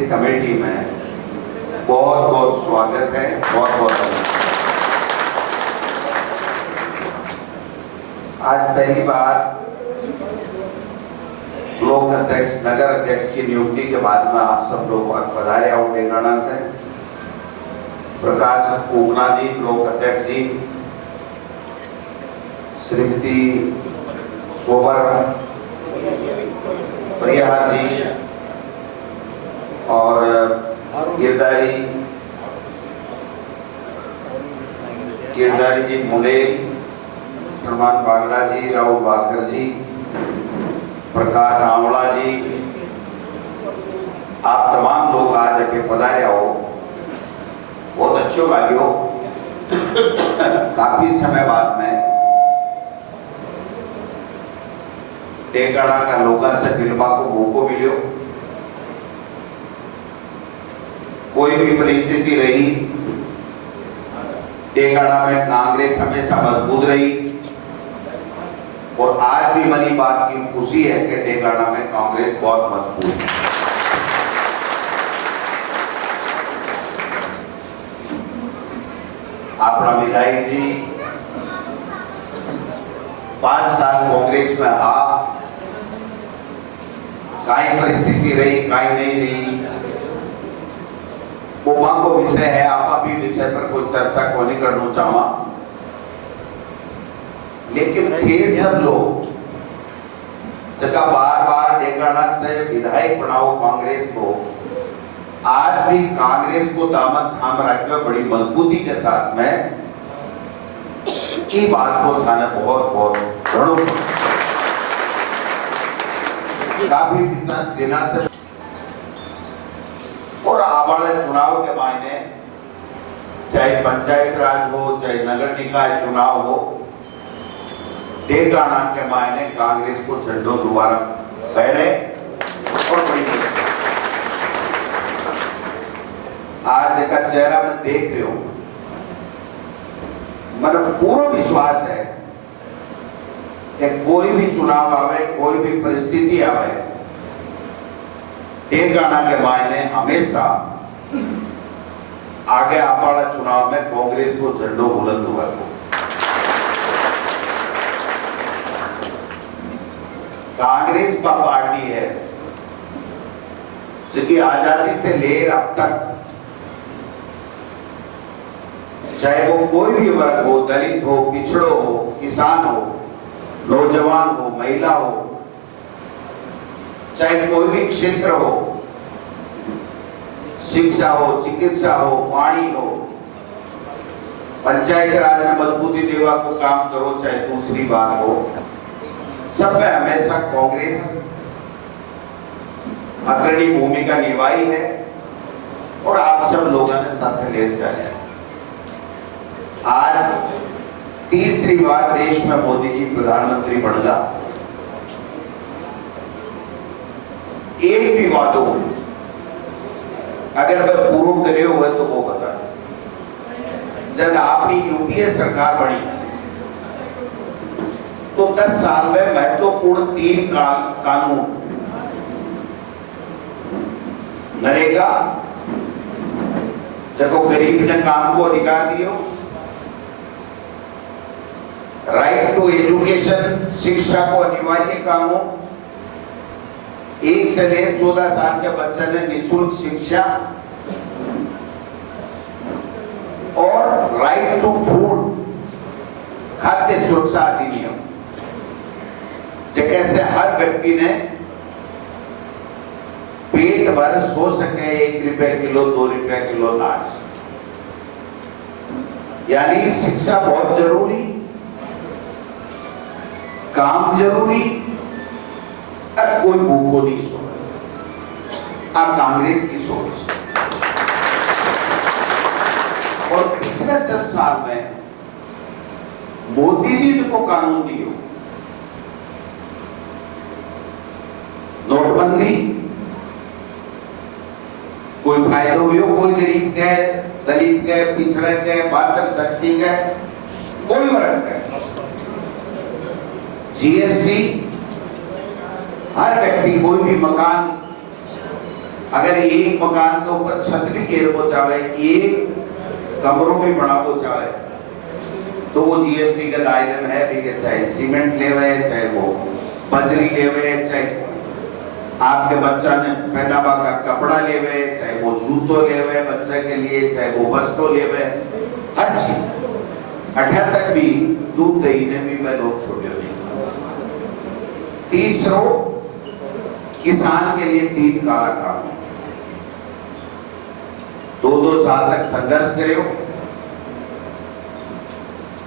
Congress committee में बहुत बहुत स्वागत है, बहुत बहुत धन्यवाद। आज पहली बार ब्लॉक अध्यक्ष, नगर अध्यक्ष की नियुक्ति के बाद में आप सब लोग पधारे आओ तेलंगाना से। प्रकाश कोकना जी ब्लॉक अध्यक्ष जी, श्रीमती सोबर परिहार जी और गिरधारी जी मुंडेल, सलमान बागड़ा जी, राहुल बाकर जी, प्रकाश आंवला जी, आप तमाम लोग आज आके पधारे हो, बहुत अच्छो लाग्यो। काफी समय बाद में टेकाड़ा का लोगों से मिलवा को मौको मिलो। कोई भी परिस्थिति रही, टेकाड़ा में कांग्रेस हमेशा मजबूत रही और आज भी मनी बात की खुशी है कि टेकाड़ा में कांग्रेस बहुत मजबूत है। अपना विधायक जी 5 साल कांग्रेस में हा, काई परिस्थिति रही, काई नहीं रही, वो मांगो विषय है। आप अभी विषय पर कोई चर्चा को नहीं करना चाहवा, लेकिन थे सब लोग जगह बार बार टेकाड़ा से विधायक बनाओ कांग्रेस को, आज भी कांग्रेस को दामन थाम रखे बड़ी मजबूती के साथ में, की बात को थाने बहुत बहुत घणो काफी दिना से। और आवाले चुनाव के मायने चाहे पंचायत राज हो, चाहे नगर निकाय चुनाव हो, टेकाड़ा के मायने कांग्रेस को झंडो दोबारा पहले और बड़ी आज का चेहरा में देख रहे हो, मेरा पूरा विश्वास है कि कोई भी चुनाव आवे, कोई भी परिस्थिति आवे, टेकाड़ा के मायने हमेशा आगे आपाड़ा चुनाव में कांग्रेस को झंडो बुलंद हुआ को। कांग्रेस का पार्टी है जिसकी आजादी से ले अब तक, चाहे वो कोई भी वर्ग हो, दलित हो, पिछड़ो हो, किसान हो, नौजवान हो, महिला हो, चाहे कोई भी क्षेत्र हो, शिक्षा हो, चिकित्सा हो, पानी हो, पंचायत राज में मजबूती देवा को काम करो, चाहे दूसरी बात हो, सब में हमेशा कांग्रेस अग्रणी भूमिका निभाई है और आप सब लोगों ने साथ ले चले। आज तीसरी बार देश में मोदी जी प्रधानमंत्री बनगा, एक भी वादों अगर वह पूर्ण करे हुए तो वो बता। जब आपकी यूपीए सरकार बनी तो 10 साल में महत्वपूर्ण 3 कानून, नरेगा जब गरीब ने काम को अधिकार दियो, राइट टू एजुकेशन, शिक्षा को अनिवार्य कानून, 1 से लेकर 14 साल के बच्चे ने निःशुल्क शिक्षा, और राइट टू फूड, खाद्य सुरक्षा अधिनियम, जैसे हर व्यक्ति ने पेट भर सो सके, 1 रुपए किलो, 2 रुपए किलो अनाज। यानी शिक्षा बहुत जरूरी, काम जरूरी, और कोई भूखो नहीं सो। अब कांग्रेस की सोच और पिछले 10 साल में मोदी जी को कानून दियो, नोटबंदी, कोई फायदो भी हो, कोई गरीब के, दलित के, पिछड़े के, बादल शक्ति के, कोई वर्ग के, जीएसटी, हर व्यक्ति कोई भी मकान अगर एक मकान के ऊपर छत भी घेरबो चाहे, एक कमरों भी बनाबो चाहे, तो वो जीएसटी के दायरे में है भी के, चाहे सीमेंट लेवे, चाहे वो बजरी लेवे, चाहे आपके बच्चा ने पहनावा का कपड़ा लेवे, चाहे वो जूतो लेवे बच्चे के लिए, चाहे वो वस्तु लेवे, हर चीज। 18 तक भी दूध दही ने भी मैं लोग छोड़े नहीं। तीसरो, किसान के लिए 3 काला काम, 2-2 साल तक संघर्ष करो,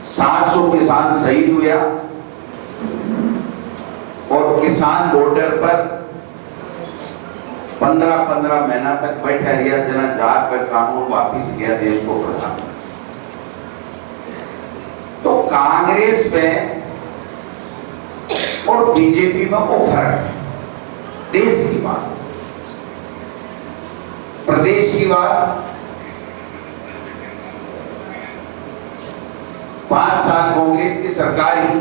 700 किसान शहीद हुआ और किसान बॉर्डर पर 15-15 महीना तक बैठा रहा, जना जात पे कानून वापिस गया देश को प्रधान। तो कांग्रेस में और बीजेपी में वो फर्क है, देश की बात, प्रदेश की बात। 5 साल कांग्रेस की सरकार ही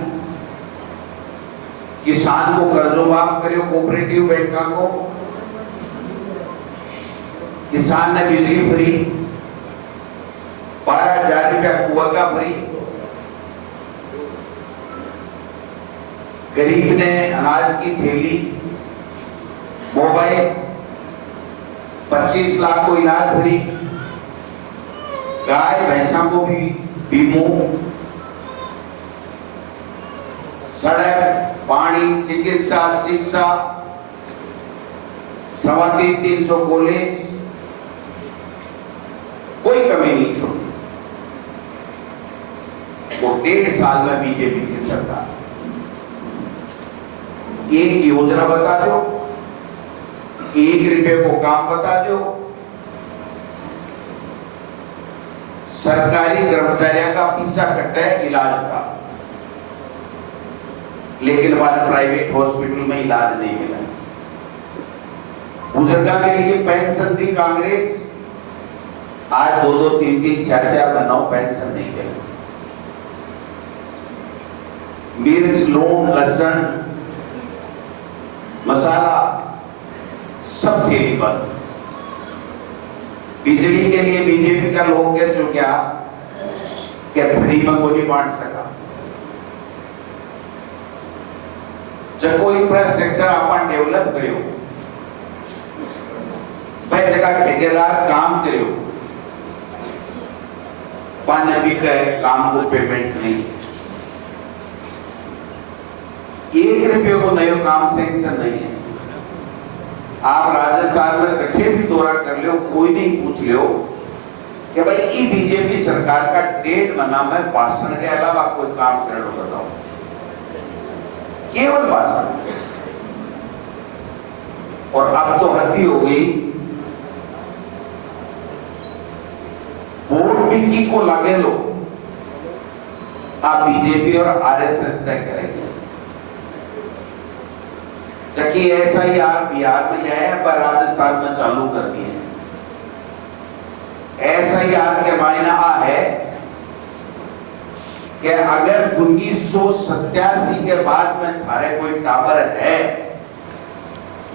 किसान को कर्जों माफ करो, कोऑपरेटिव बैंकों को, किसान ने बिजली फ्री, 12,000 रुपया कुआ का फ्री, गरीब ने अनाज की थैली, मोबाइल, 25 लाख को इलाज फ्री, गाय भैंसा को भी बीमो, सड़क, पानी, चिकित्सा, शिक्षा, 350 कॉलेज, कोई कमी नहीं छोड़ी। वो 1.5 साल में बीजेपी की सरकार एक योजना बता दो, 1 रुपए को काम बता दो, सरकारी कर्मचारियों का पैसा कटा है इलाज का, लेकिन वाले प्राइवेट हॉस्पिटल में इलाज नहीं मिला। बुजुर्गों के लिए पेंशन दी कांग्रेस, आज 2-2, 3-3, 4-4 महीनों पेंशन नहीं मिला। मिर्च, लून, लहसुन, मसाला सब थैली बंद। बिजली के लिए बीजेपी का लोग कह चुका कि फ्री में कोई नहीं बांट सका। जब कोई इंफ्रास्ट्रक्चर आप डेवलप करो, भाई जगह ठेकेदार काम करो, पानी भी कहे काम को पेमेंट नहीं, 1 रुपये को नयो काम सेंक्शन नहीं है। आप राजस्थान में कट्ठे भी दौरा कर लो, कोई नहीं पूछ लो कि भाई ये बीजेपी सरकार का 1.5 महीना में भाषण के अलावा कोई काम कर लो, बताओ, केवल भाषण। और अब तो हद ही हो गई, वोट भी की को लगे लो, आप बीजेपी और आरएसएस तय करेंगे। सकी ऐसा ही आप बिहार में ले आए पर राजस्थान में चालू कर दिए। ऐसा ही आपके मायना है कि अगर 1987 के बाद में थारे कोई टावर है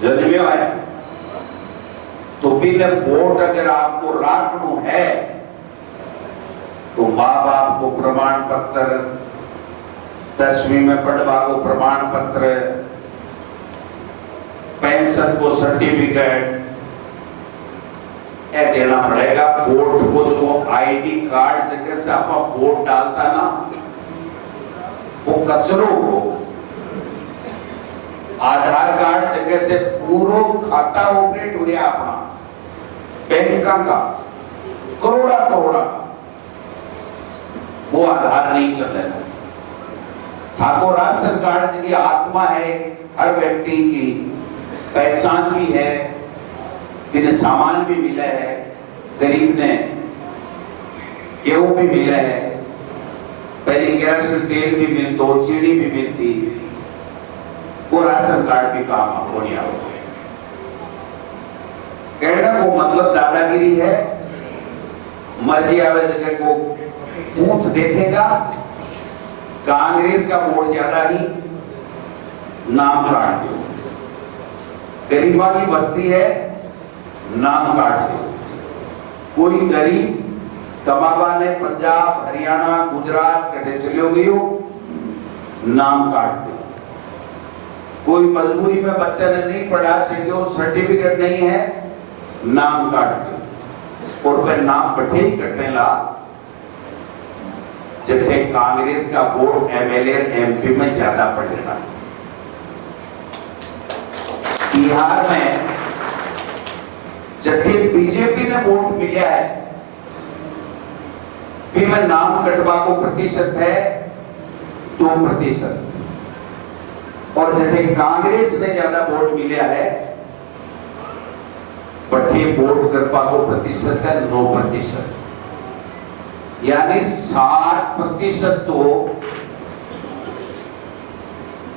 जन्मे है, तो फिर वोट अगर आपको राखनो है तो माँ बाप को प्रमाण पत्र, 10वीं में पढ़वा को प्रमाण पत्र, पेंशन को सर्टिफिकेट देना पड़ेगा। वोट को जो आईडी कार्ड जगह से आप वोट डालता ना, वो कचरों को आधार कार्ड जगह से पूरा खाता ऑपरेट हो रहा अपना बैंक का करोड़ा, वो आधार नहीं चल रहा। ठाकुर राशन कार्ड की आत्मा है, हर व्यक्ति की पहचान भी है, इन्हें सामान भी मिला है, गरीब ने गेहूं भी मिला है, पहले केरोसिन तेल भी मिलता, चीनी भी मिलती, वो राशन कार्ड भी काम आपको नहीं आओ। कहना वो मतलब दादागिरी है, मर्जी आवे जगह को बूथ देखेगा, कांग्रेस का वोट ज्यादा ही नाम काट दो। गरीबा की बस्ती है, नाम काट दो। कोई गरीब कमावा ने पंजाब हरियाणा गुजरात कटे चलो गयो, नाम काट दो। कोई मजबूरी में बच्चे ने नहीं पढ़ा सके, सर्टिफिकेट नहीं है, नाम काट दो। और फिर नाम पठे ही कटने ला जब कांग्रेस का वोट एमएलए एमपी में ज्यादा पड़ेगा। बिहार में जब बीजेपी ने वोट मिला है, फिर में नाम कटवा को प्रतिशत है 2%, और जब कांग्रेस ने ज्यादा वोट मिला है, बटे वोट कटवा को प्रतिशत है 9%, यानी 60% तो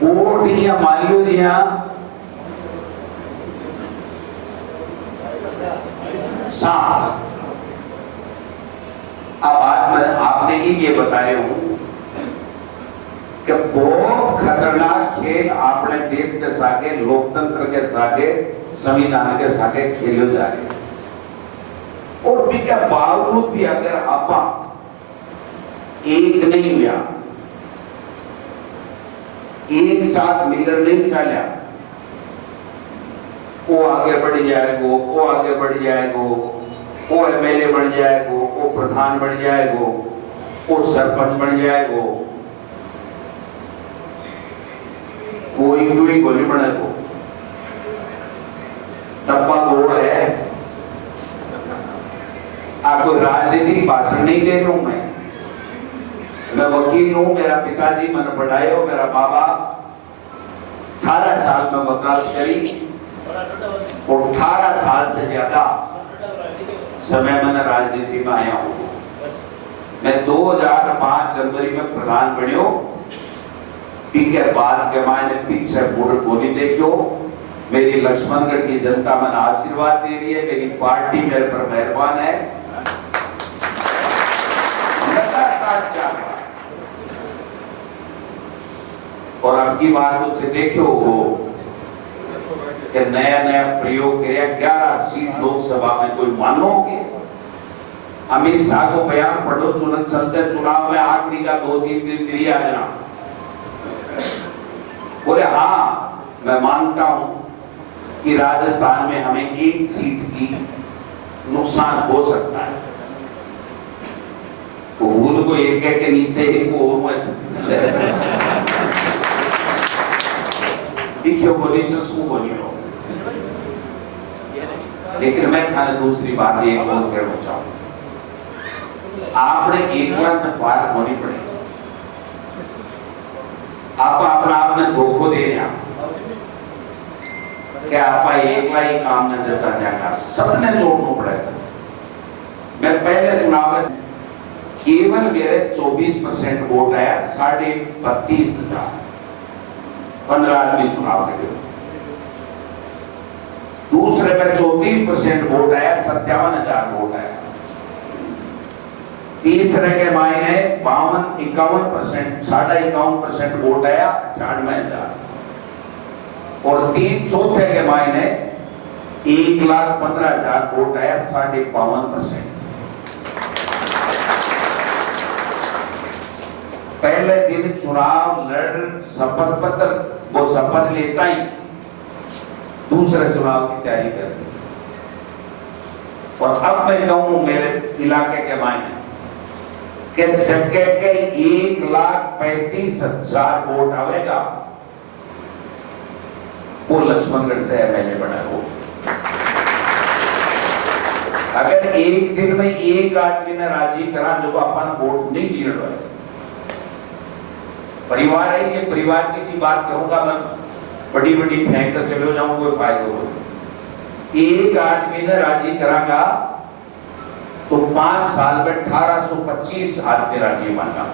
वोट या मान लो दिया 60। अब आज मैं आपने ही ये बता रहे हूं कि बहुत खतरनाक खेल अपने देश के सागे, लोकतंत्र के सागे, संविधान के सागे खेलो जा रहे हैं। और भी के बावजूद भी अगर आप एक नहीं हुआ, एक साथ मिलकर नहीं चला, वो आगे बढ़ जाएगा, वो आगे बढ़ जाएगा, वो एमएलए बन जाएगा, वो प्रधान बन जाएगा, वो सरपंच बन जाएगा, कोई गोली बनेगा। डब्बा गोड़ है। आपको राजनीतिक भाषण नहीं दे रहा हूं मैं वकील हूं, मेरा पिताजी मैंने पढ़ाए हो, मेरा बाबा 18 साल में वकालत करी, और 18 साल से ज्यादा समय मैंने राजनीति में आया हूं। मैं 2005 जनवरी में प्रधान बनियो, के बाद के मायने पीछे बॉर्डर गोली देखियो। मेरी लक्ष्मणगढ़ की जनता मैंने आशीर्वाद दे रही है, मेरी पार्टी मेरे पर मेहरबान है, लगातार चल रहा। और अब की बार मुझे देखो हो कि नया नया प्रयोग किया, 11 सीट लोकसभा में कोई मानोगे? अमित शाह को बयान पढ़ो, चलते चुनाव में आखिरी का 2-3 दिन दिया जाना, बोले हाँ मैं मानता हूं कि राजस्थान में हमें 1 सीट की नुकसान हो सकता है। तो खुद को एक के नीचे एक और दिखियो बोली ससू बोली हो। लेकिन मैं थाने दूसरी बात एक और कहना चाहूं, आपने एकला से पार होनी पड़ेगी। आप अपना आपने धोखो दे रहे क्या आप एकला ही काम न जचा जाएगा, सबने जोड़ना पड़ेगा। मैं पहले चुनाव में केवल मेरे 24% वोट आया, 32,500, 15 आदमी चुनाव लड़े। दूसरे में 34% वोट आया, 57,000 वोट आया। तीसरे के मायने 51% 51% वोट आया, 98,000। और चौथे के मायने 1,15,000 वोट आया, 52%। पहले दिन चुनाव लड़ शपथ पत्र वो शपथ लेता ही दूसरे चुनाव की तैयारी करती। और अब मैं कहूं मेरे इलाके के मायने के जगह के 1,35,000 वोट आवेगा, वो लक्ष्मणगढ़ से एमएलए बना हो। अगर एक दिन में एक आदमी ने राजी करा जो अपन वोट नहीं दे रहा है, परिवार है, ये परिवार की सी बात करूंगा मैं, बड़ी बड़ी फेंक कर चले जाऊं, कोई फायदा हो। एक आदमी ने राजी करागा तो 5 साल में 1825 आदमी राजी मांगा।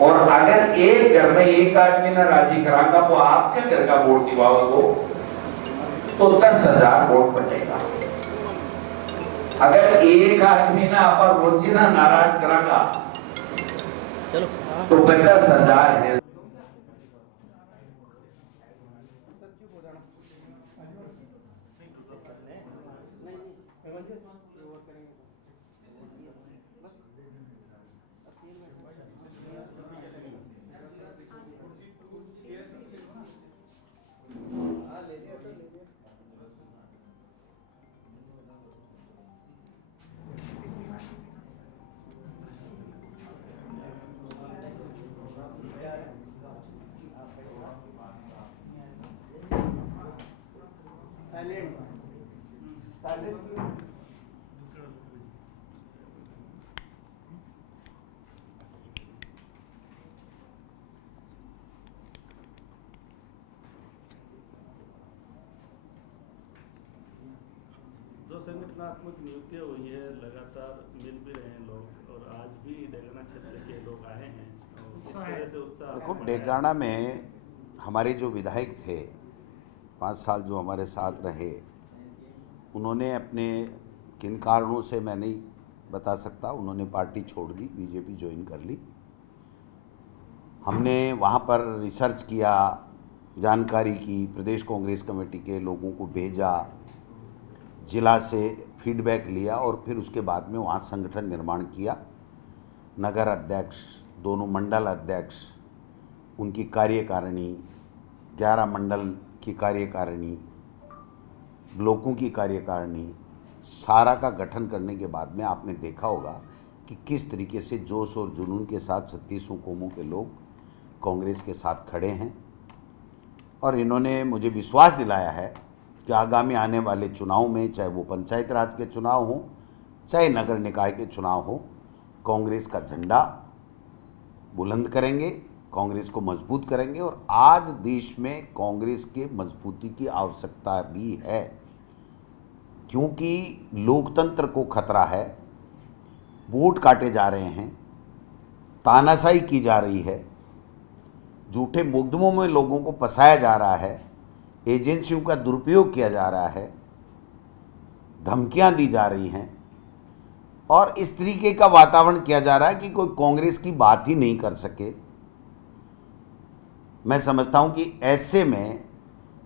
और अगर एक घर में एक आदमी ने राजी करागा, वो आपके घर का वोट दिवाओगे तो 10,000 वोट बचेगा। अगर एक आदमी ने आप रोजीना नाराज करागा तो 10,000 है। जो संगठनात्मक नियुक्तियां हुई है, लगातार मिल भी रहे हैं लोग, और आज भी डेगाना क्षेत्र के लोग आए हैं और किस तरह से उत्साह देखो, बढ़ा है? डेगाना में हमारे जो विधायक थे 5 साल जो हमारे साथ रहे, उन्होंने अपने किन कारणों से मैं नहीं बता सकता, उन्होंने पार्टी छोड़ दी, बीजेपी ज्वाइन कर ली। हमने वहाँ पर रिसर्च किया, जानकारी की, प्रदेश कांग्रेस कमेटी के लोगों को भेजा, जिला से फीडबैक लिया और फिर उसके बाद में वहाँ संगठन निर्माण किया। नगर अध्यक्ष, दोनों मंडल अध्यक्ष, उनकी कार्यकारिणी, 11 मंडल की कार्यकारिणी, ब्लॉकों की कार्यकारिणी, सारा का गठन करने के बाद में आपने देखा होगा कि किस तरीके से जोश और जुनून के साथ 36 कौमों के लोग कांग्रेस के साथ खड़े हैं। और इन्होंने मुझे विश्वास दिलाया है कि आगामी आने वाले चुनाव में, चाहे वो पंचायत राज के चुनाव हों, चाहे नगर निकाय के चुनाव हों, कांग्रेस का झंडा बुलंद करेंगे, कांग्रेस को मजबूत करेंगे। और आज देश में कांग्रेस के मजबूती की आवश्यकता भी है, क्योंकि लोकतंत्र को खतरा है, वोट काटे जा रहे हैं, तानाशाही की जा रही है, झूठे मुकदमों में लोगों को फंसाया जा रहा है, एजेंसियों का दुरुपयोग किया जा रहा है, धमकियां दी जा रही हैं और इस तरीके का वातावरण किया जा रहा है कि कोई कांग्रेस की बात ही नहीं कर सके। मैं समझता हूं कि ऐसे में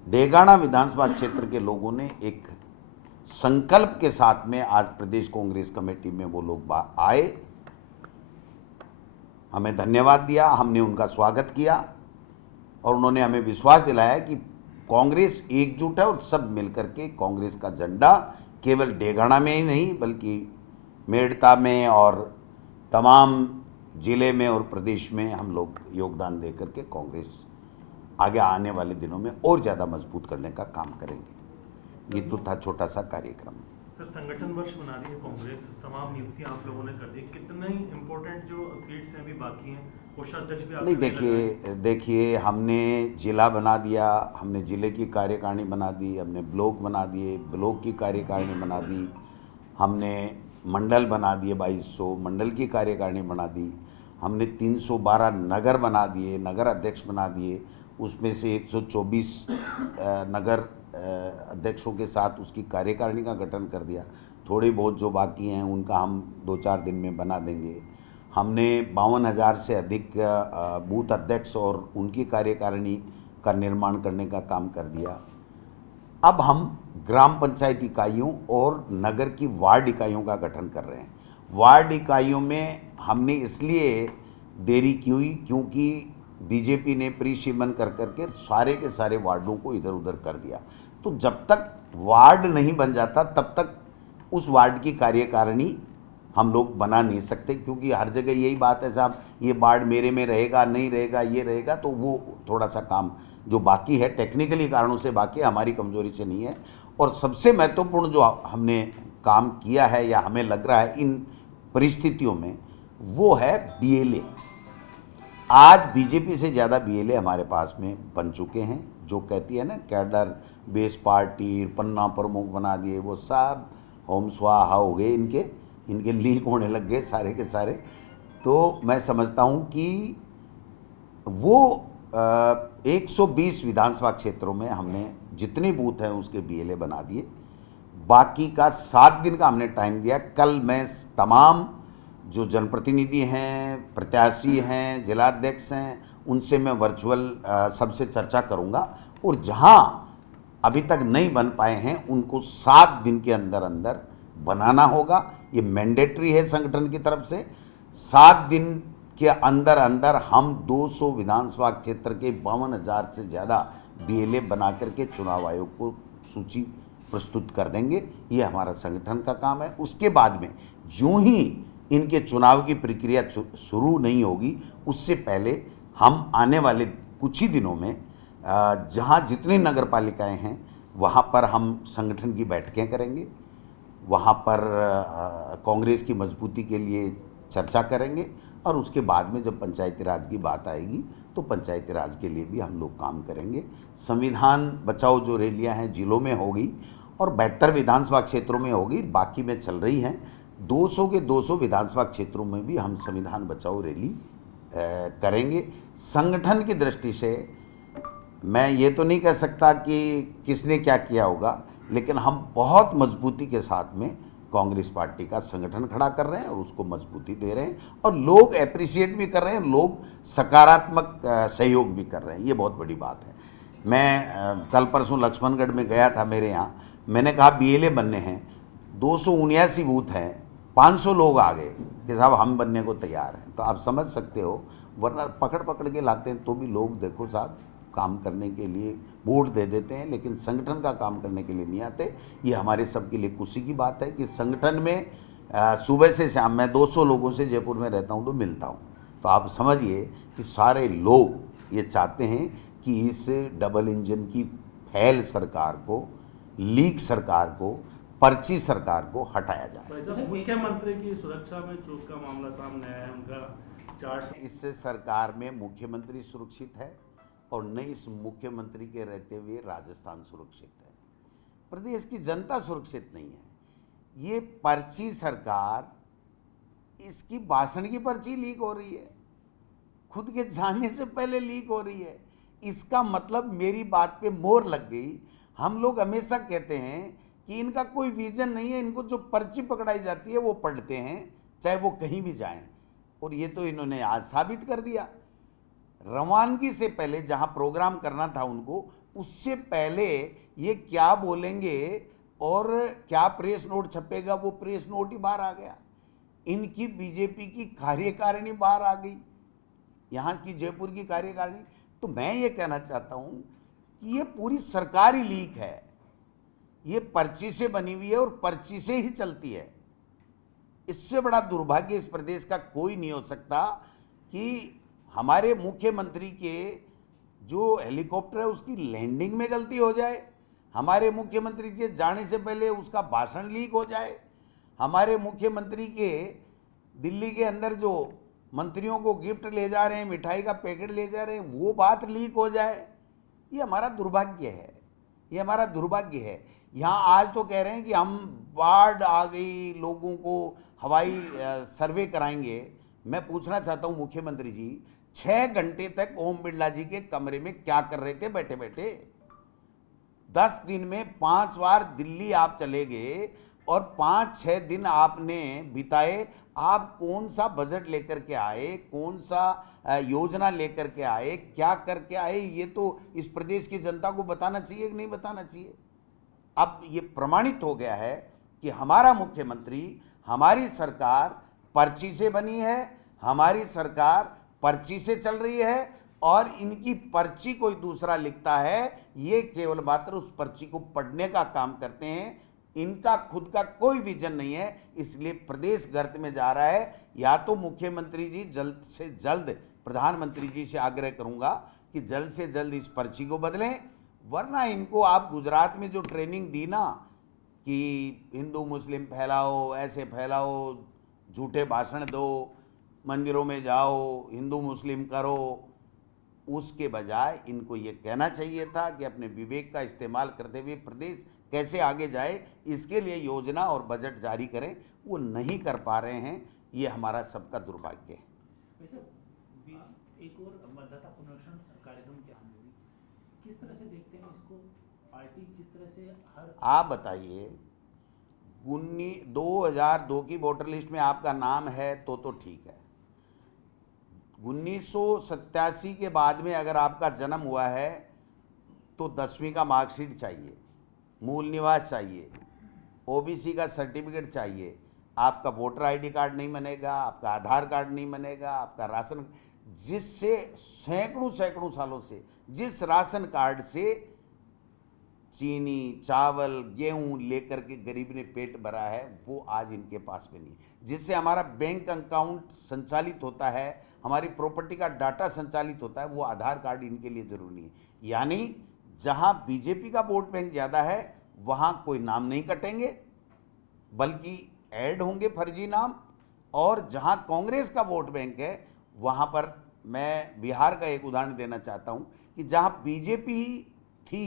डेगाना विधानसभा क्षेत्र के लोगों ने एक संकल्प के साथ में आज प्रदेश कांग्रेस कमेटी में वो लोग आए, हमें धन्यवाद दिया, हमने उनका स्वागत किया और उन्होंने हमें विश्वास दिलाया कि कांग्रेस एकजुट है और सब मिलकर के कांग्रेस का झंडा केवल डेगाना में ही नहीं बल्कि मेड़ता में और तमाम जिले में और प्रदेश में हम लोग योगदान दे करके कांग्रेस आगे आने वाले दिनों में और ज़्यादा मजबूत करने का काम करेंगे। ये तो था छोटा सा कार्यक्रम। सर, संगठन वर्ष मना रही है कांग्रेस, तमाम नियुक्तियां आप लोगों ने कर दी, कितने इम्पोर्टेंट जो सीट्स हैं अभी बाकी हैं, कोषाध्यक्ष भी नहीं, देखिए हमने जिला बना दिया, हमने जिले की कार्यकारिणी बना दी, हमने ब्लॉक बना दिए, ब्लॉक की कार्यकारिणी बना दी, हमने मंडल बना दिए, 2200 मंडल की कार्यकारिणी बना दी, हमने 312 नगर बना दिए, नगर अध्यक्ष बना दिए, उसमें से 124 नगर अध्यक्षों के साथ उसकी कार्यकारिणी का गठन कर दिया। थोड़ी बहुत जो बाकी हैं उनका हम 2-4 दिन में बना देंगे। हमने 52,000 से अधिक बूथ अध्यक्ष और उनकी कार्यकारिणी का निर्माण करने का काम कर दिया। अब हम ग्राम पंचायत इकाइयों और नगर की वार्ड इकाइयों का गठन कर रहे हैं। वार्ड इकाइयों में हमने इसलिए देरी की हुई क्योंकि बीजेपी ने प्रीशिमन कर करके सारे के सारे वार्डों को इधर उधर कर दिया। तो जब तक वार्ड नहीं बन जाता तब तक उस वार्ड की कार्यकारिणी हम लोग बना नहीं सकते, क्योंकि हर जगह यही बात है साहब, ये वार्ड मेरे में रहेगा नहीं रहेगा, ये रहेगा, तो वो थोड़ा सा काम जो बाकी है टेक्निकली कारणों से बाकी है, हमारी कमजोरी से नहीं है। और सबसे महत्वपूर्ण जो हमने काम किया है या हमें लग रहा है इन परिस्थितियों में, वो है बीएलए। आज बीजेपी से ज़्यादा बीएलए हमारे पास में बन चुके हैं। जो कहती है ना कैडर बेस पार्टी, पन्ना प्रमुख बना दिए, वो सब होम स्वाहा हो गए, इनके लीक होने लग गए सारे के सारे। तो मैं समझता हूं कि वो 120 विधानसभा क्षेत्रों में हमने जितने बूथ हैं उसके बीएलए बना दिए। बाकी का 7 दिन का हमने टाइम दिया। कल मैं तमाम जो जनप्रतिनिधि हैं, प्रत्याशी हैं, जिलाध्यक्ष हैं, उनसे मैं वर्चुअल सबसे चर्चा करूंगा और जहां अभी तक नहीं बन पाए हैं उनको 7 दिन के अंदर अंदर बनाना होगा। ये मैंडेटरी है संगठन की तरफ से। 7 दिन के अंदर अंदर हम 200 विधानसभा क्षेत्र के 52,000 से ज़्यादा बीएलए बना करके चुनाव आयोग को सूची प्रस्तुत कर देंगे। ये हमारा संगठन का काम है। उसके बाद में यूं ही इनके चुनाव की प्रक्रिया शुरू नहीं होगी, उससे पहले हम आने वाले कुछ ही दिनों में जहां जितनी नगर पालिकाएं हैं वहाँ पर हम संगठन की बैठकें करेंगे, वहाँ पर कांग्रेस की मजबूती के लिए चर्चा करेंगे और उसके बाद में जब पंचायती राज की बात आएगी तो पंचायती राज के लिए भी हम लोग काम करेंगे। संविधान बचाओ जो रैलियां हैं जिलों में होगी और 72 विधानसभा क्षेत्रों में होगी, बाकी में चल रही हैं। 200 के 200 विधानसभा क्षेत्रों में भी हम संविधान बचाओ रैली करेंगे। संगठन की दृष्टि से मैं ये तो नहीं कह सकता कि किसने क्या किया होगा, लेकिन हम बहुत मजबूती के साथ में कांग्रेस पार्टी का संगठन खड़ा कर रहे हैं और उसको मजबूती दे रहे हैं और लोग एप्रिशिएट भी कर रहे हैं, लोग सकारात्मक सहयोग भी कर रहे हैं। ये बहुत बड़ी बात है। मैं कल परसों लक्ष्मणगढ़ में गया था, मेरे यहाँ मैंने कहा बीएलए बनने हैं, 279 बूथ हैं, 500 लोग आ गए कि साहब हम बनने को तैयार हैं। तो आप समझ सकते हो, वरना पकड़ पकड़ के लाते हैं तो भी लोग देखो साहब काम करने के लिए वोट दे देते हैं, लेकिन संगठन का काम करने के लिए नहीं आते। ये हमारे सब के लिए खुशी की बात है कि संगठन में सुबह से शाम मैं 200 लोगों से जयपुर में रहता हूँ तो मिलता हूँ। तो आप समझिए कि सारे लोग ये चाहते हैं कि इस डबल इंजन की फैल सरकार को, लीक सरकार को, पर्ची सरकार को हटाया जाए। भाई साहब, मुख्यमंत्री की सुरक्षा में चूक का मामला सामने आया है, उनका चार्ट। इस सरकार में मुख्यमंत्री सुरक्षित है और न इस मुख्यमंत्री के रहते हुए राजस्थान सुरक्षित है, प्रदेश की जनता सुरक्षित नहीं है। ये पर्ची सरकार, इसकी भाषण की पर्ची लीक हो रही है, खुद के जाने से पहले लीक हो रही है। इसका मतलब मेरी बात पे मोहर लग गई। हम लोग हमेशा कहते हैं कि इनका कोई विजन नहीं है, इनको जो पर्ची पकड़ाई जाती है वो पढ़ते हैं, चाहे वो कहीं भी जाएं, और ये तो इन्होंने आज साबित कर दिया। रवानगी से पहले जहां प्रोग्राम करना था उनको, उससे पहले ये क्या बोलेंगे और क्या प्रेस नोट छपेगा, वो प्रेस नोट ही बाहर आ गया। इनकी बीजेपी की कार्यकारिणी बाहर आ गई, यहाँ की जयपुर की कार्यकारिणी। तो मैं ये कहना चाहता हूं कि ये पूरी सरकारी लीक है, ये पर्ची से बनी हुई है और पर्ची से ही चलती है। इससे बड़ा दुर्भाग्य इस प्रदेश का कोई नहीं हो सकता कि हमारे मुख्यमंत्री के जो हेलीकॉप्टर है उसकी लैंडिंग में गलती हो जाए, हमारे मुख्यमंत्री के जाने से पहले उसका भाषण लीक हो जाए, हमारे मुख्यमंत्री के दिल्ली के अंदर जो मंत्रियों को गिफ्ट ले जा रहे हैं, मिठाई का पैकेट ले जा रहे हैं, वो बात लीक हो जाए। ये हमारा दुर्भाग्य है, ये हमारा दुर्भाग्य है। यहाँ आज तो कह रहे हैं कि हम बाढ़ आ गई, लोगों को हवाई सर्वे कराएंगे। मैं पूछना चाहता हूँ मुख्यमंत्री जी, 6 घंटे तक ओम बिरला जी के कमरे में क्या कर रहे थे बैठे बैठे? 10 दिन में 5 बार दिल्ली आप चले गए और 5-6 दिन आपने बिताए। आप कौन सा बजट लेकर के आए, कौन सा योजना लेकर के आए, क्या करके आए, ये तो इस प्रदेश की जनता को बताना चाहिए कि नहीं बताना चाहिए? अब ये प्रमाणित हो गया है कि हमारा मुख्यमंत्री, हमारी सरकार पर्ची से बनी है, हमारी सरकार पर्ची से चल रही है और इनकी पर्ची कोई दूसरा लिखता है, ये केवल मात्र उस पर्ची को पढ़ने का काम करते हैं। इनका खुद का कोई विजन नहीं है, इसलिए प्रदेश गर्त में जा रहा है। या तो मुख्यमंत्री जी जल्द से जल्द, प्रधानमंत्री जी से आग्रह करूंगा कि जल्द से जल्द इस पर्ची को बदलें, वरना इनको आप गुजरात में जो ट्रेनिंग दी ना कि हिंदू मुस्लिम फैलाओ, ऐसे फैलाओ, झूठे भाषण दो, मंदिरों में जाओ, हिंदू मुस्लिम करो, उसके बजाय इनको ये कहना चाहिए था कि अपने विवेक का इस्तेमाल करते हुए प्रदेश कैसे आगे जाए, इसके लिए योजना और बजट जारी करें। वो नहीं कर पा रहे हैं, ये हमारा सबका दुर्भाग्य है। एक और मतदाता पुनरीक्षण कार्यक्रम क्या होगी, किस तरह से देखते हैं इसको, पार्टी किस तरह से हर आप बताइए, 2002 की वोटर लिस्ट में आपका नाम है तो ठीक है। 1987 के बाद में अगर आपका जन्म हुआ है तो 10वीं का मार्कशीट चाहिए, मूल निवास चाहिए, ओबीसी का सर्टिफिकेट चाहिए। आपका वोटर आईडी कार्ड नहीं बनेगा, आपका आधार कार्ड नहीं बनेगा, आपका राशन, जिससे सैकड़ों सालों से जिस राशन कार्ड से चीनी, चावल, गेहूं लेकर के गरीब ने पेट भरा है, वो आज इनके पास में नहीं। जिससे हमारा बैंक अकाउंट संचालित होता है, हमारी प्रॉपर्टी का डाटा संचालित होता है, वो आधार कार्ड इनके लिए जरूरी है। यानी जहां बीजेपी का वोट बैंक ज्यादा है वहां कोई नाम नहीं कटेंगे, बल्कि ऐड होंगे फर्जी नाम। और जहां कांग्रेस का वोट बैंक है वहां पर मैं बिहार का एक उदाहरण देना चाहता हूं कि जहां बीजेपी थी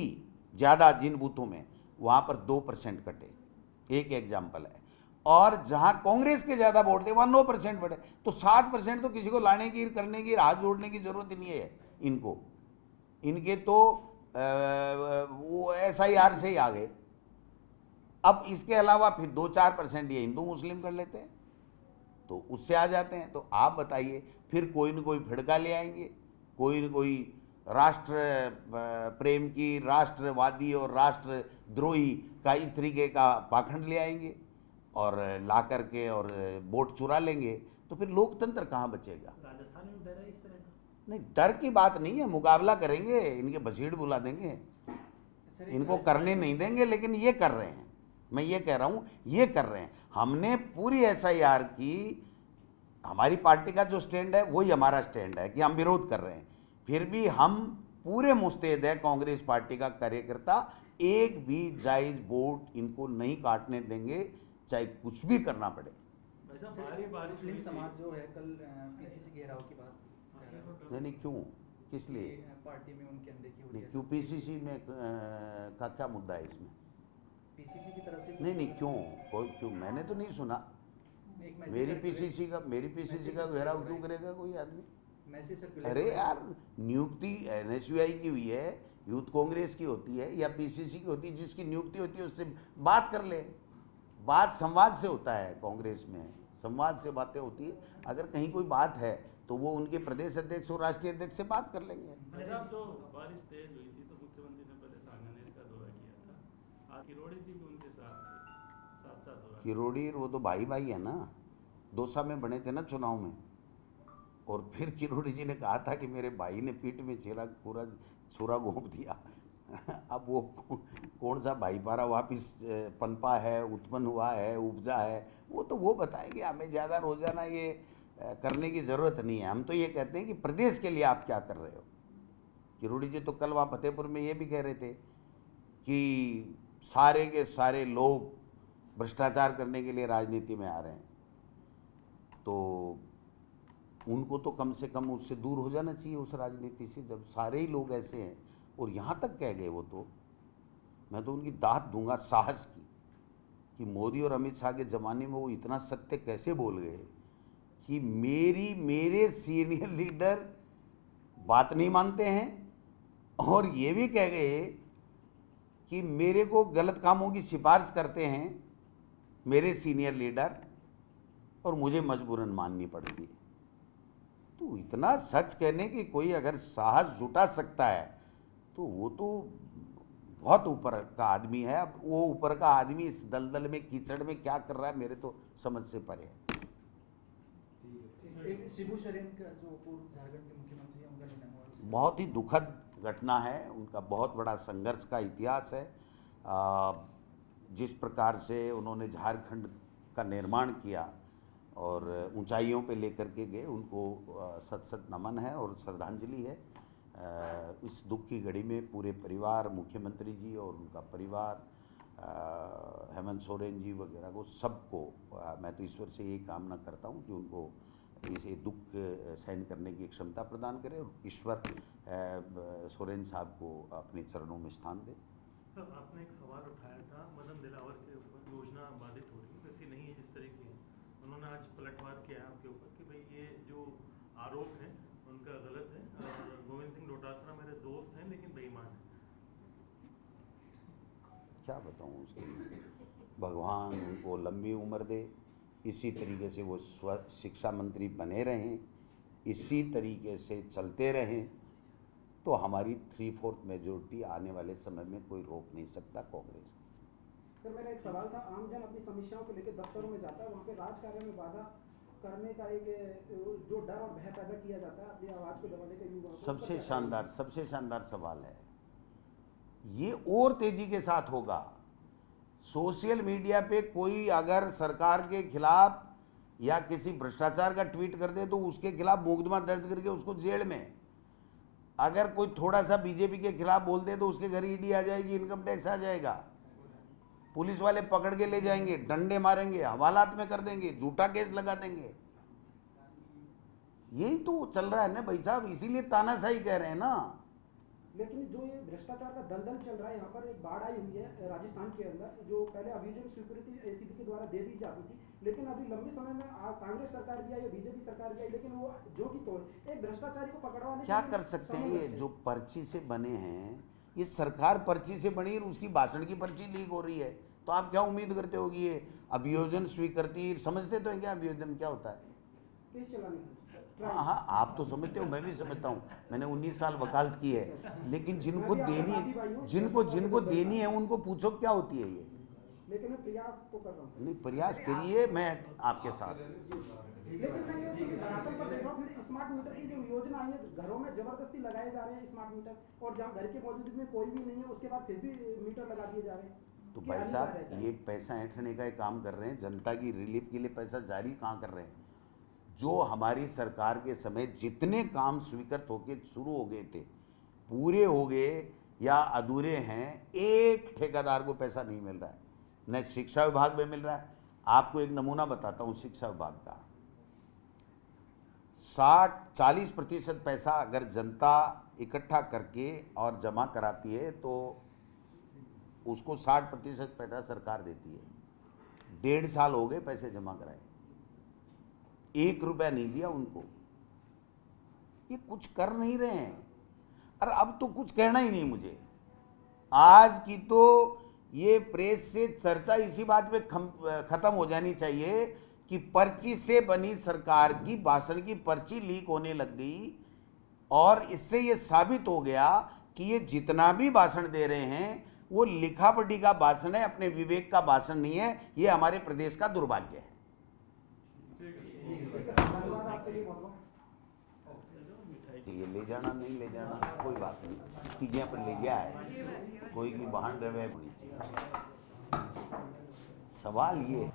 ज्यादा जिन बूथों में, वहां पर 2% कटे, एक एग्जाम्पल है। और जहां कांग्रेस के ज्यादा वोट थे वहां 9% बढ़े। तो 7% तो किसी को लाने की, करने की, हाथ जोड़ने की जरूरत ही नहीं है इनको। इनके तो वो SIR से ही आ गए। अब इसके अलावा फिर 2-4% ये हिंदू मुस्लिम कर लेते हैं तो उससे आ जाते हैं। तो आप बताइए, फिर कोई न कोई भिड़का ले आएंगे, कोई न कोई राष्ट्र प्रेम की, राष्ट्रवादी और राष्ट्रद्रोही का इस तरीके का पाखंड ले आएंगे और ला करके और वोट चुरा लेंगे। तो फिर लोकतंत्र कहाँ बचेगा? राजस्थान में डर है इस तरह का? नहीं, डर की बात नहीं है, मुकाबला करेंगे, इनके बछीड़ बुला देंगे, सर, इनको करने नहीं देंगे। लेकिन ये कर रहे हैं, मैं ये कह रहा हूं, ये कर रहे हैं। हमने पूरी SIR की, हमारी पार्टी का जो स्टैंड है वही हमारा स्टैंड है कि हम विरोध कर रहे हैं। फिर भी हम पूरे मुस्तैद है, कांग्रेस पार्टी का कार्यकर्ता, एक भी जायज वोट इनको नहीं काटने देंगे, चाहे कुछ भी करना पड़े। भाई साहब, भारी बारिश मुस्लिम हुई थी। समाज जो है कल PCC घेराव की बात कर रहा है। नहीं नहीं, क्यों, किस लिए? कि, पार्टी में उनकी अनदेखी हो रही नहीं, है। क्यों PCC में का क्या मुद्दा है इसमें? PCC की तरफ से नहीं नहीं, क्यों, कोई क्यों, मैंने तो नहीं सुना। एक मैसेज मेरी सर्कुलेट- मेरी PCC का घेराव क्यों करेगा कोई आदमी? मैसेज सर्कुलेट अरे हो रहा है। यार, नियुक्ति NSUI की हुई है, यूथ कांग्रेस की होती है या PCC की होती है, जिसकी नियुक्ति होती है उससे बात कर ले। बात संवाद से होता है, कांग्रेस में संवाद से बातें होती है। अगर कहीं कोई बात है तो वो उनके प्रदेश अध्यक्ष और राष्ट्रीय अध्यक्ष से बात कर लेंगे। भाई साहब, जो बारिश तेज हुई थी तो मुख्यमंत्री ने पहले सांगानेर का दौरा किया था। आज किरोड़ी जी भी उनके साथ साथ दौरा। किरोड़ी, वो तो भाई भाई है ना, दौसा में बने थे ना चुनाव में। और फिर किरोड़ी जी ने कहा था कि मेरे भाई ने पीठ में पूरा छुरा घोंप दिया। अब वो कौन सा भाईचारा वापिस पनपा है, उत्पन्न हुआ है, उपजा है, वो तो वो बताएंगे। हमें ज़्यादा रोजाना ये करने की ज़रूरत नहीं है। हम तो ये कहते हैं कि प्रदेश के लिए आप क्या कर रहे हो। किरोड़ी जी तो कल वहाँ फतेहपुर में ये भी कह रहे थे कि सारे के सारे लोग भ्रष्टाचार करने के लिए राजनीति में आ रहे हैं, तो उनको तो कम से कम उससे दूर हो जाना चाहिए, उस राजनीति से, जब सारे ही लोग ऐसे हैं। और यहाँ तक कह गए वो, तो मैं तो उनकी दाद दूंगा साहस की कि मोदी और अमित शाह के ज़माने में वो इतना सत्य कैसे बोल गए कि मेरे सीनियर लीडर बात नहीं मानते हैं, और ये भी कह गए कि मेरे को गलत कामों की सिफारिश करते हैं मेरे सीनियर लीडर, और मुझे मजबूरन माननी पड़ती है। तो इतना सच कहने की कोई अगर साहस जुटा सकता है तो वो तो बहुत ऊपर का आदमी है। अब वो ऊपर का आदमी इस दलदल में, कीचड़ में क्या कर रहा है, मेरे तो समझ से परे है। एक शिबू सोरेन का जो पूर्व झारखंड के मुख्यमंत्री हैं, उनका निधन हुआ। बहुत ही दुखद घटना है, उनका बहुत बड़ा संघर्ष का इतिहास है। जिस प्रकार से उन्होंने झारखंड का निर्माण किया और ऊंचाइयों पे लेकर के गए, उनको सत सत नमन है और श्रद्धांजलि है। इस दुख की घड़ी में पूरे परिवार, मुख्यमंत्री जी और उनका परिवार, हेमंत सोरेन जी वगैरह को, सबको मैं तो ईश्वर से यही कामना करता हूँ कि उनको इसे दुख सहन करने की क्षमता प्रदान करे और ईश्वर सोरेन साहब को अपने चरणों में स्थान दे। सर, आपने एक सवाल उठाया था मदन दिलावर के ऊपर, योजना बाधित हो रही है, वैसी नहीं है जिस तरह की है। उन्होंने आज पलटवार किया है आपके ऊपर कि भाई ये जो आरोप है उनका गलत है, और गोविंद सिंह डोटासरा मेरे दोस्त हैं लेकिन बेईमान है। क्या बताऊँ उसके लिए, भगवान उनको लंबी उम्र दे, इसी तरीके से वो शिक्षा मंत्री बने रहें, इसी तरीके से चलते रहें, तो हमारी 3/4 मेजोरिटी आने वाले समय में कोई रोक नहीं सकता कांग्रेस। सर, मेरा एक सवाल था, आमजन अपनी समस्याओं को लेकर दफ्तरों में जाता है, वहाँ पे राज कार्य में बाधा करने का एक जो डर और भय पैदा किया जाता है अपनी आवाज को दबाने का युवा, सबसे शानदार सवाल है ये। और तेजी के साथ होगा। सोशल मीडिया पे कोई अगर सरकार के खिलाफ या किसी भ्रष्टाचार का ट्वीट कर दे तो उसके खिलाफ मुकदमा दर्ज करके उसको जेल में, अगर कोई थोड़ा सा बीजेपी के खिलाफ बोल दे तो उसके घर ईडी आ जाएगी, इनकम टैक्स आ जाएगा, पुलिस वाले पकड़ के ले जाएंगे, डंडे मारेंगे, हवालात में कर देंगे, झूठा केस लगा देंगे। यही तो चल रहा है ना भाई साहब, इसीलिए तानाशाही कह रहे हैं ना। लेकिन जो ये भ्रष्टाचार का दलदल चल रहा है, यहाँ पर एक बाढ़ आई हुई है राजस्थान के अंदर, जो पहले अभियोजन स्वीकृति एसीबी के द्वारा दे दी जाती थी, लेकिन अभी लंबे समय में कांग्रेस सरकार भी आई, बीजेपी सरकार भी आई, लेकिन वो जो की तो एक भ्रष्टाचारी को पकड़वाने क्या कर सकते हैं? ये जो पर्ची से बने हैं, ये सरकार पर्ची से बनी और उसकी भाषण की पर्ची लीक हो रही है, तो आप क्या उम्मीद करते हो कि ये अभियोजन स्वीकृति, समझते तो है क्या अभियोजन क्या होता है? केस चलाने की। हाँ हाँ, आप तो समझते हो, मैं भी समझता हूँ, मैंने 19 साल वकालत की है, लेकिन जिनको देनी है, जिनको देनी है उनको पूछो क्या होती है ये। लेकिन मैं प्रयास तो कर रहा हूँ। नहीं, प्रयास करिए, मैं आपके साथ। लेकिन मैं ये चीज़ धरातल पर देख रहा हूँ, फिर स्मार्ट मीटर की जो योजना आई है, घरों में जबरदस्ती लगाए जा रहे हैं स्मार्ट मीटर, और जहाँ घर के मौजूदगी में कोई भी नहीं है उसके बाद फिर भी मीटर लगा दिए जा रहे हैं। तो भाई साहब, ये पैसा ऐंठने का काम कर रहे हैं, जनता की रिलीफ के लिए पैसा जारी कहाँ कर रहे हैं? जो हमारी सरकार के समय जितने काम स्वीकृत होके शुरू हो गए थे, पूरे हो गए या अधूरे हैं, एक ठेकेदार को पैसा नहीं मिल रहा है, न शिक्षा विभाग में मिल रहा है। आपको एक नमूना बताता हूं शिक्षा विभाग का। 40% पैसा अगर जनता इकट्ठा करके और जमा कराती है तो उसको 60% पैसा सरकार देती है। 1.5 साल हो गए पैसे जमा कराए, 1 रुपया नहीं दिया उनको। ये कुछ कर नहीं रहे हैं। और अब तो कुछ कहना ही नहीं मुझे। आज की तो ये प्रेस से चर्चा इसी बात पे खत्म हो जानी चाहिए कि पर्ची से बनी सरकार की भाषण की पर्ची लीक होने लग गई, और इससे ये साबित हो गया कि ये जितना भी भाषण दे रहे हैं वो लिखा पढ़ी का भाषण है, अपने विवेक का भाषण नहीं है। ये हमारे प्रदेश का दुर्भाग्य है। धन्यवाद आपके लिए बहुत बहुत। ये ले जाना नहीं ले जाना कोई बात नहीं, चीजें अपन ले जाए, कोई भी वाहन रहे होनी चाहिए। सवाल ये,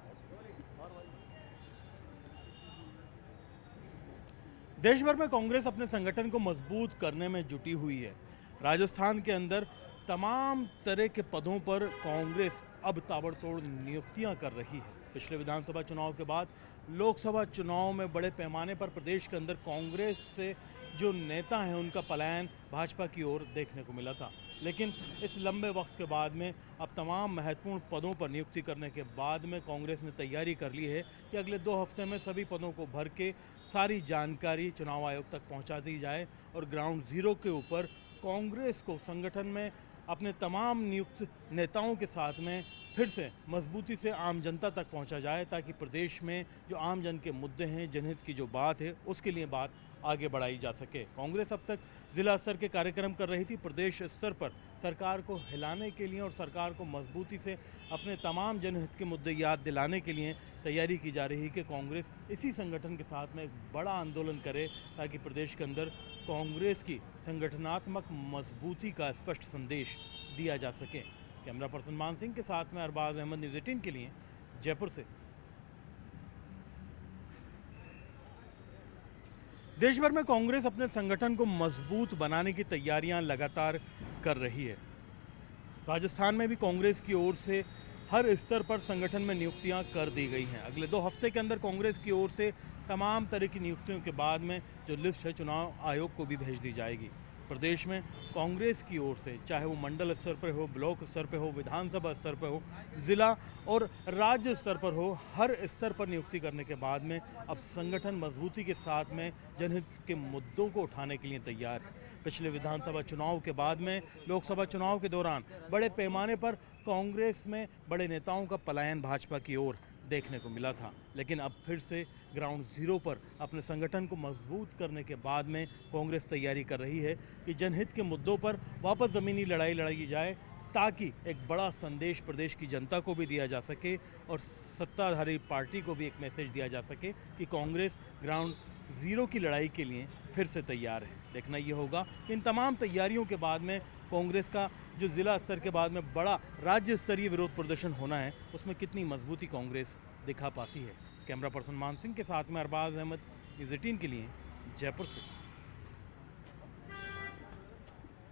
देश भर में कांग्रेस अपने संगठन को मजबूत करने में जुटी हुई है। राजस्थान के अंदर तमाम तरह के पदों पर कांग्रेस अब ताबड़तोड़ नियुक्तियां कर रही है। पिछले विधानसभा चुनाव के बाद लोकसभा चुनाव में बड़े पैमाने पर प्रदेश के अंदर कांग्रेस से जो नेता हैं उनका पलायन भाजपा की ओर देखने को मिला था, लेकिन इस लंबे वक्त के बाद में अब तमाम महत्वपूर्ण पदों पर नियुक्ति करने के बाद में कांग्रेस ने तैयारी कर ली है कि अगले 2 हफ्ते में सभी पदों को भर के सारी जानकारी चुनाव आयोग तक पहुंचा दी जाए और ग्राउंड जीरो के ऊपर कांग्रेस को संगठन में अपने तमाम नियुक्त नेताओं के साथ में फिर से मजबूती से आम जनता तक पहुंचा जाए, ताकि प्रदेश में जो आम जन के मुद्दे हैं, जनहित की जो बात है, उसके लिए बात आगे बढ़ाई जा सके। कांग्रेस अब तक जिला स्तर के कार्यक्रम कर रही थी। प्रदेश स्तर पर सरकार को हिलाने के लिए और सरकार को मजबूती से अपने तमाम जनहित के मुद्दे याद दिलाने के लिए तैयारी की जा रही है कि कांग्रेस इसी संगठन के साथ में एक बड़ा आंदोलन करे, ताकि प्रदेश के अंदर कांग्रेस की संगठनात्मक मजबूती का स्पष्ट संदेश दिया जा सके। कैमरा पर्सन मान सिंह के साथ में अरबाज अहमद, न्यूज़ 18 के लिए जयपुर से। देश भर में कांग्रेस अपने संगठन को मजबूत बनाने की तैयारियां लगातार कर रही है। राजस्थान में भी कांग्रेस की ओर से हर स्तर पर संगठन में नियुक्तियां कर दी गई हैं। अगले 2 हफ्ते के अंदर कांग्रेस की ओर से तमाम तरह की नियुक्तियों के बाद में जो लिस्ट है चुनाव आयोग को भी भेज दी जाएगी। प्रदेश में कांग्रेस की ओर से चाहे वो मंडल स्तर पर हो, ब्लॉक स्तर पर हो, विधानसभा स्तर पर हो, जिला और राज्य स्तर पर हो, हर स्तर पर नियुक्ति करने के बाद में अब संगठन मजबूती के साथ में जनहित के मुद्दों को उठाने के लिए तैयार है। पिछले विधानसभा चुनाव के बाद में लोकसभा चुनाव के दौरान बड़े पैमाने पर कांग्रेस में बड़े नेताओं का पलायन भाजपा की ओर देखने को मिला था, लेकिन अब फिर से ग्राउंड जीरो पर अपने संगठन को मजबूत करने के बाद में कांग्रेस तैयारी कर रही है कि जनहित के मुद्दों पर वापस ज़मीनी लड़ाई लड़ी जाए, ताकि एक बड़ा संदेश प्रदेश की जनता को भी दिया जा सके और सत्ताधारी पार्टी को भी एक मैसेज दिया जा सके कि कांग्रेस ग्राउंड जीरो की लड़ाई के लिए फिर से तैयार है। देखना ये होगा कि इन तमाम तैयारियों के बाद में कांग्रेस का जो जिला स्तर के बाद में बड़ा राज्य स्तरीय विरोध प्रदर्शन होना है, उसमें कितनी मजबूती कांग्रेस दिखा पाती है। कैमरा पर्सन मान सिंह के साथ में अरबाज अहमद, न्यूज़ 18 के लिए जयपुर से।